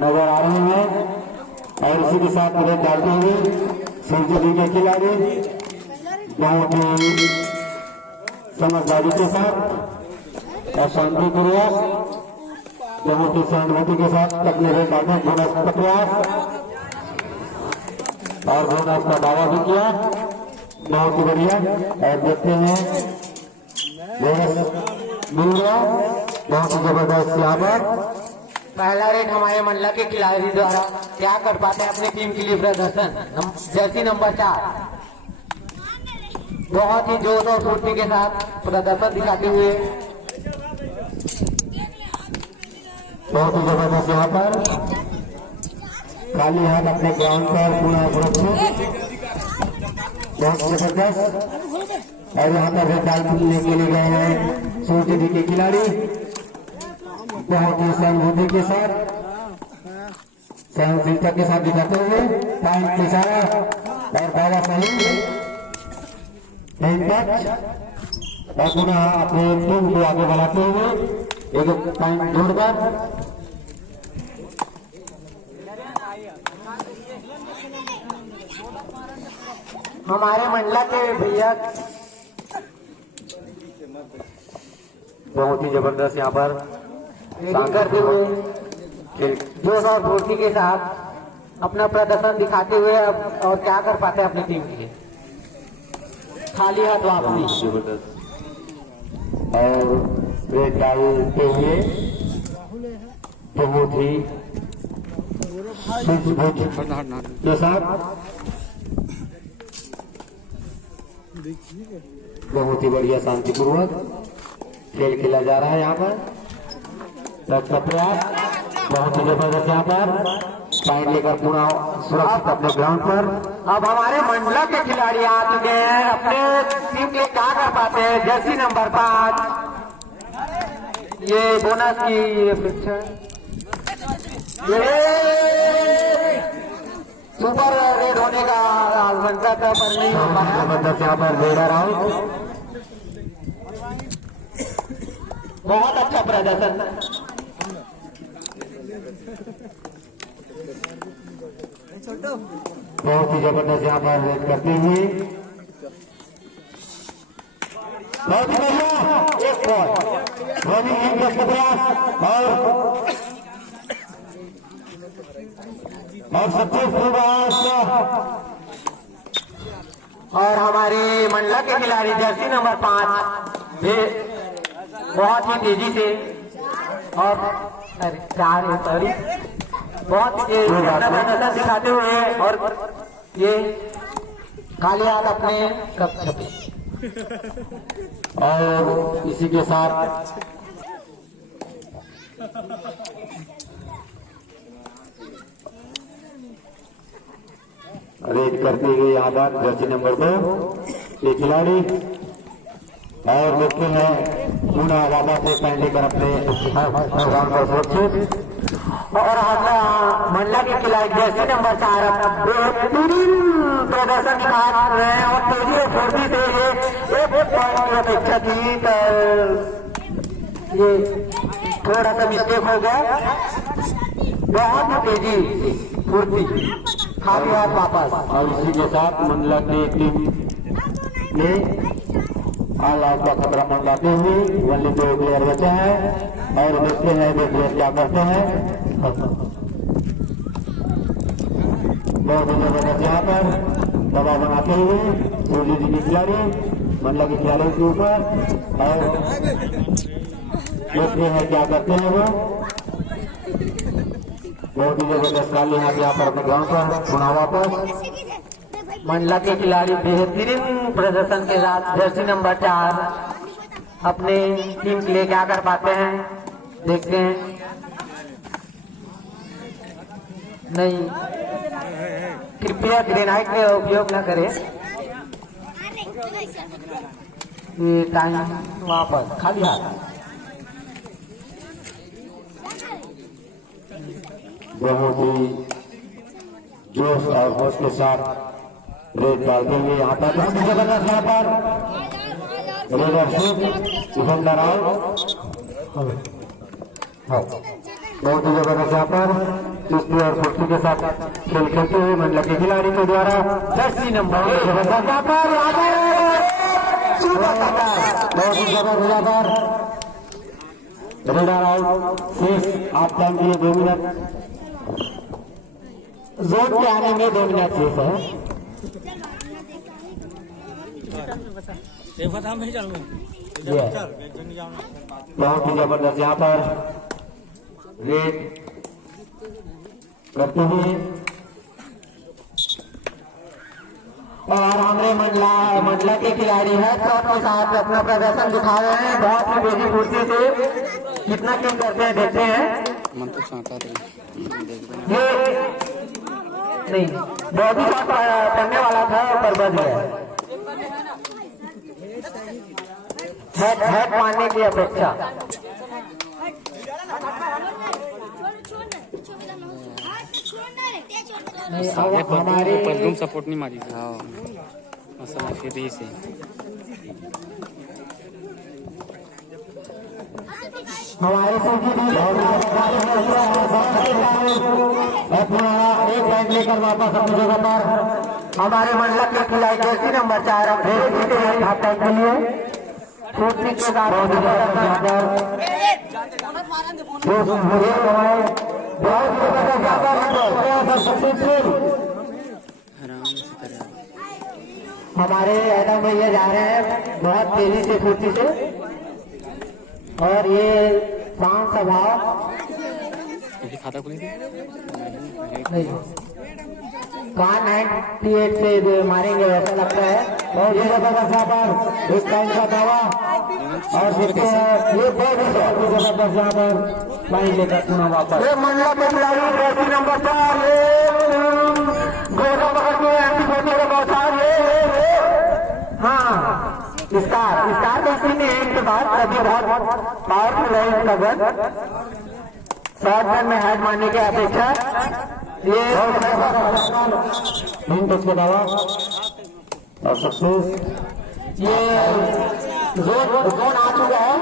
नजर आ रहे हैं। और इसी के साथ रेड डालते हुए सेंचुरी के खिलाड़ी बहुत ही समझदारी के साथ और शांतिपूर्वक बहुत ही सहानुभूति के साथ अपने रेड डालने बोनस का प्रयास और बोनस का दावा भी किया। बहुत ही बढ़िया। और देखते हैं बोनस मिल गया। बहुत ही जबरदस्त यहाँ पर पहला रेट हमारे मंडला के खिलाड़ी द्वारा क्या कर पाते हैं अपनी टीम के लिए प्रदर्शन। जर्सी नंबर 4 बहुत ही जोश और फुर्ती के साथ प्रदर्शन दिखाते हुए बहुत ही जबरदस्त यहाँ पर खाली हाथ अपने ग्राउंड पर पूरा सुरक्षित बहुत जबरदस्त। और यहाँ पर रेड डालने के लिए गए हैं सूर्य जी के खिलाड़ी बहुत ही सहानुभूति के साथ सहनशीलता के साथ दिखाते हुए पॉइंट के इशारा और बाबा सही और पुनः अपने टीम को आगे बढ़ाते हुए एक पॉइंट जोड़कर हमारे मंडला के भैया बहुत ही जबरदस्त यहाँ पर करते हुए जोश और फुर्ती के साथ अपना प्रदर्शन दिखाते हुए और क्या कर पाते हैं अपनी टीम के लिए खाली हाथ वापसी। जबरदस्त और रेड डालते हुए बहुत ही के साथ बहुत ही बढ़िया शांतिपूर्वक खेल खेला जा रहा है। यहाँ पर का प्रयास बहुत ही जबरदस्त यहाँ पर पॉइंट लेकर पूरा सुरक्षित अपने ग्राउंड पर। अब हमारे मंडला के खिलाड़ी आ चुके हैं अपने टीम के क्या कर पाते हैं। जर्सी नंबर 5 ये बोनस की अपेक्षा ये सुपर रेड होने का बनता था पर नहीं हो पाया। जबरदस्त यहाँ पर रेडर आउट। बहुत अच्छा प्रदर्शन बहुत ही जबरदस्त यहाँ पर रेड करते हुए बहुत ही बढ़िया एक पॉइंट रनिंग इंटरेस्ट का प्रयास और सबसे और हमारे मंडला के खिलाड़ी जर्सी नंबर 5 बहुत ही तेजी से और 4 सॉरी बहुत प्रदर्शन दिखाते हुए और ये खाली हाथ अपने कक्ष पे और इसी के साथ रेड करते हुए यहाँ पर जर्सी नंबर 2 ये खिलाड़ी और देखते हैं पुनः वापस से पहन लेकर अपने ग्राउंड पर सुरक्षित। और मंडला के खिलाड़ी जर्सी नंबर 4 बेहतरीन प्रदर्शन दिखा रहे हैं और तेजी और फुर्ती से ये एक पॉइंट की अपेक्षा थी तो ये थोड़ा सा मिस्टेक हो गया। बहुत ही तेजी फुर्ती खाली हाथ वापस। और इसी के साथ मंडला की टीम ने ऑल आउट का खतरा मंडलाते हुए ओनली 2 प्लेयर बचा है और देखते हैं वे प्लेयर क्या करते हैं। बहुत ही जबरदस्त यहाँ पर दबाव बनाते हुए सूर्य जी के खिलाड़ी मंडला के खिलाड़ियों के ऊपर और देखते हैं क्या करते हैं वो। बहुत ही जबरदस्त काली यहाँ पर अपने ग्राउंड पर पुनः वापस मंडला के खिलाड़ी बेहतरीन प्रदर्शन के साथ जर्सी नंबर 4 अपने टीम के लिए क्या कर पाते हैं देखते हैं। नहीं, कृपया ग्रेनाइट का उपयोग न करें। ये टाइम वापस खाली हाथ। बहुत ही जोश और होश के साथ रेड डालते हुए यहाँ पर बहुत ही जबरदस्त यहाँ पर रेडर शूट डिफेंडर आउट। बहुत ही जबरदस्त यहाँ पर चुस्ती और फुर्ती के साथ खेल खेलते हुए मंडला के खिलाड़ी के द्वारा जर्सी नंबर जबरदस्त यहाँ पर बहुत ही जबरदस्त यहाँ पर रेडर आउट शेष आप टाइम के लिए 2 मिनट जोन पे आने में 2 मिनट शेष है। बहुत ही जबरदस्त यहाँ पर रेड करते हुए और हमारे मंडला के खिलाड़ी है शॉट के साथ अपना प्रदर्शन दिखा रहे हैं बहुत ही बेटी फुर्ती से कितना गेम करते हैं देखते हैं। ये नहीं बॉडी शॉट करने वाला था पर बच गया। हेड मारने की अपेक्षा हमारे सपोर्ट नहीं मारी मसाला फिर से हमारे अपना एक पॉइंट लेकर वापस अपनी जगह पर हमारे मंडला के खिलाड़ी जर्सी नंबर 4 के लिए फुर्ती के साथ हमारे एडम भैया जा रहे हैं बहुत तेजी से फुर्ती से और ये शांत स्वभाव खाता खुली नहीं 98 से मारेंगे वैसा लगता है। और ये जबरदस्त यहाँ पर एक पॉइंट का दावा और देखते हैं ये बहुत ही जबरदस्त यहाँ पर पॉइंट लेकर पुनः वापस ये मंडला के खिलाड़ी जर्सी नंबर 4 ये गोला पकड़ के एंटी का बौछार ये हाँ स्टार तो इसी ने एक के बाद अभी बहुत पावरफुल है इसका गन शॉर्ट गन में हेड मारने की अपेक्षा ये के दावा और सक्सेस ये जोन आ चुका है